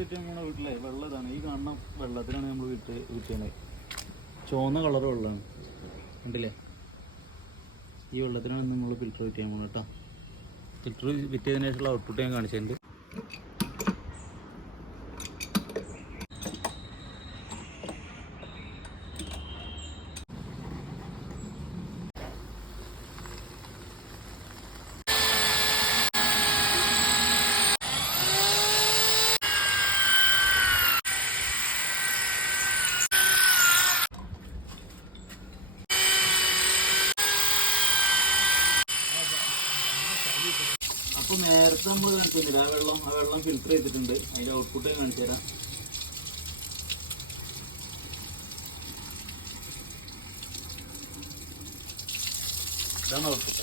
നമ്മുടെ വീട്ടിലെ വെള്ളം ഇതാണ്. ഈ കാണുന്ന വെള്ളത്തിലാണ് നമ്മൾ വിറ്റേണ്ടത്. ചുവന്ന കളർ വെള്ളമാണ്, കണ്ടില്ലേ? ഈ വെള്ളത്തിനാണ് നമ്മൾ ഫിൽറ്റർ വിറ്റ് ചെയ്യാൻ പോകുന്നത് കേട്ടോ. ഫിൽറ്റർ വിറ്റതിന് ശേഷമുള്ള ഔട്ട്പുട്ട് ഞാൻ കാണിച്ചിട്ടുണ്ട്. അപ്പോൾ നേരത്തെ നമ്മൾ കാണിച്ചിട്ടുണ്ട് ആ വെള്ളം ഫിൽറ്റർ ചെയ്തിട്ടുണ്ട്. അതിൻ്റെ ഔട്ട്പുട്ട് കാണിച്ചു തരാം. ഇതാണ് ഔട്ട്പുട്ട്.